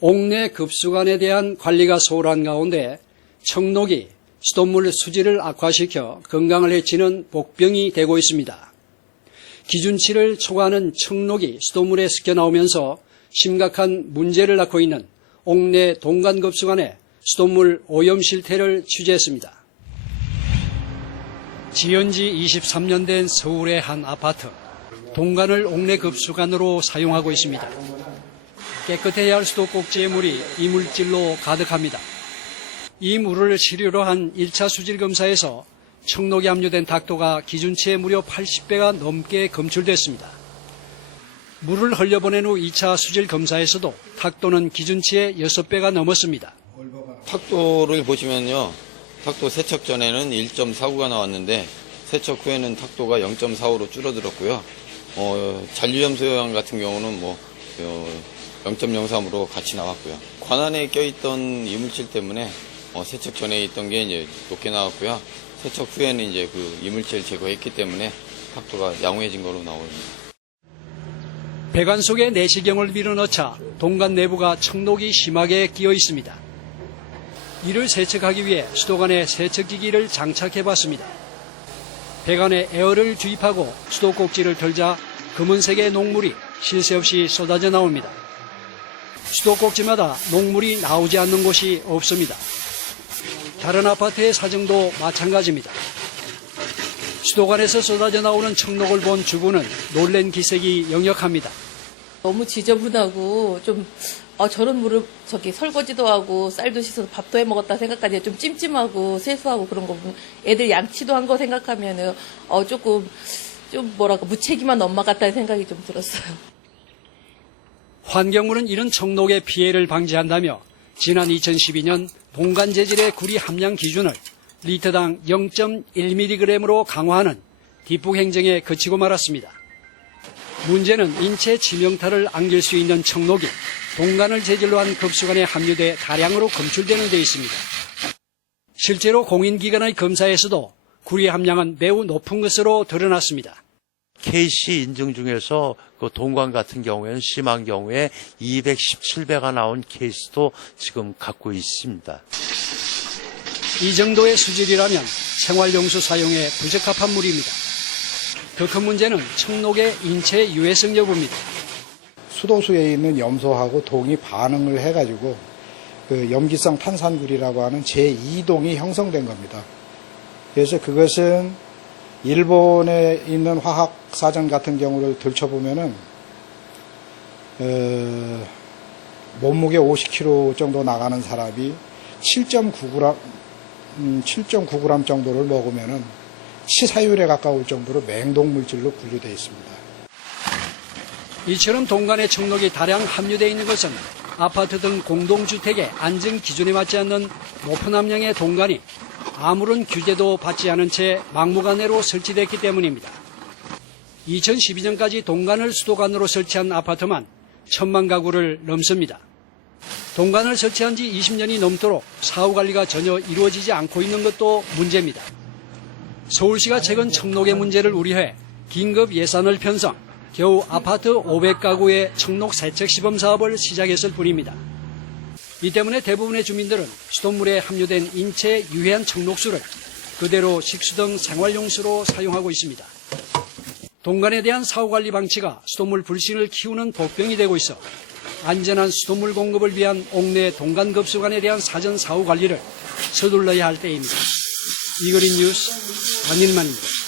옥내 급수관에 대한 관리가 소홀한 가운데 청록이 수돗물 수질을 악화시켜 건강을 해치는 복병이 되고 있습니다. 기준치를 초과하는 청록이 수돗물에 섞여 나오면서 심각한 문제를 낳고 있는 옥내 동간급수관의 수돗물 오염 실태를 취재했습니다. 지은 지 23년 된 서울의 한 아파트. 동간을 옥내 급수관으로 사용하고 있습니다. 깨끗해야 할 수도꼭지의 물이 이물질로 가득합니다. 이 물을 시료로 한 1차 수질 검사에서 청록이 함유된 탁도가 기준치의 무려 80배가 넘게 검출됐습니다. 물을 흘려보낸 후 2차 수질 검사에서도 탁도는 기준치의 6배가 넘었습니다. 탁도를 보시면요. 탁도 세척 전에는 1.49가 나왔는데 세척 후에는 탁도가 0.45로 줄어들었고요. 잔류염소양 같은 경우는 0.03으로 같이 나왔고요. 관안에 껴있던 이물질 때문에 세척 전에 있던 게 이제 높게 나왔고요. 세척 후에는 이제 그 이물질 제거했기 때문에 탁도가 양호해진 걸로 나옵니다. 배관 속에 내시경을 밀어넣자 동간 내부가 청록이 심하게 끼어 있습니다. 이를 세척하기 위해 수도관에 세척기기를 장착해봤습니다. 배관에 에어를 주입하고 수도꼭지를 털자 검은색의 녹물이 쉴 새 없이 쏟아져 나옵니다. 수도꼭지마다 녹물이 나오지 않는 곳이 없습니다. 다른 아파트의 사정도 마찬가지입니다. 수도관에서 쏟아져 나오는 청록을 본 주부는 놀란 기색이 역력합니다. 너무 지저분하고 좀 저런 물을 설거지도 하고 쌀도 씻어서 밥도 해 먹었다 생각하니 좀 찜찜하고 세수하고 그런 거 보면 애들 양치도 한 거 생각하면은 조금 무책임한 엄마 같다는 생각이 좀 들었어요. 환경부는 이런 청록의 피해를 방지한다며 지난 2012년 동간 재질의 구리 함량 기준을 리터당 0.1mg으로 강화하는 뒷북 행정에 그치고 말았습니다. 문제는 인체 치명타를 안길 수 있는 청록이 동간을 재질로 한 급수관에 함유돼 다량으로 검출되는 데 있습니다. 실제로 공인기관의 검사에서도 구리 함량은 매우 높은 것으로 드러났습니다. KC 인증 중에서 그 동간 같은 경우에는 심한 경우에 217배가 나온 케이스도 지금 갖고 있습니다. 이 정도의 수질이라면 생활용수 사용에 부적합한 물입니다. 더 큰 문제는 청록의 인체 유해성 여부입니다. 수도수에 있는 염소하고 동이 반응을 해가지고 그 염기성 탄산구리라고 하는 제2동이 형성된 겁니다. 그래서 그것은 일본에 있는 화학사전 같은 경우를 들춰보면은 몸무게 50kg 정도 나가는 사람이 7.9g 정도를 먹으면은 치사율에 가까울 정도로 맹독물질로 분류되어 있습니다. 이처럼 동간에 청록이 다량 함유되어 있는 것은 아파트 등 공동주택의 안전 기준에 맞지 않는 높은 함량의 동간이 아무런 규제도 받지 않은 채 막무가내로 설치됐기 때문입니다. 2012년까지 동간을 수도관으로 설치한 아파트만 1,000만 가구를 넘습니다. 동간을 설치한 지 20년이 넘도록 사후관리가 전혀 이루어지지 않고 있는 것도 문제입니다. 서울시가 최근 청록의 문제를 우려해 긴급 예산을 편성, 겨우 아파트 500가구의 청록 세척 시범 사업을 시작했을 뿐입니다. 이 때문에 대부분의 주민들은 수돗물에 함유된 인체 유해한 청록수를 그대로 식수 등 생활용수로 사용하고 있습니다. 동간에 대한 사후관리 방치가 수돗물 불신을 키우는 복병이 되고 있어 안전한 수돗물 공급을 위한 옥내 동간급수관에 대한 사전 사후관리를 서둘러야 할 때입니다. 이거린 뉴스 안일만입니다.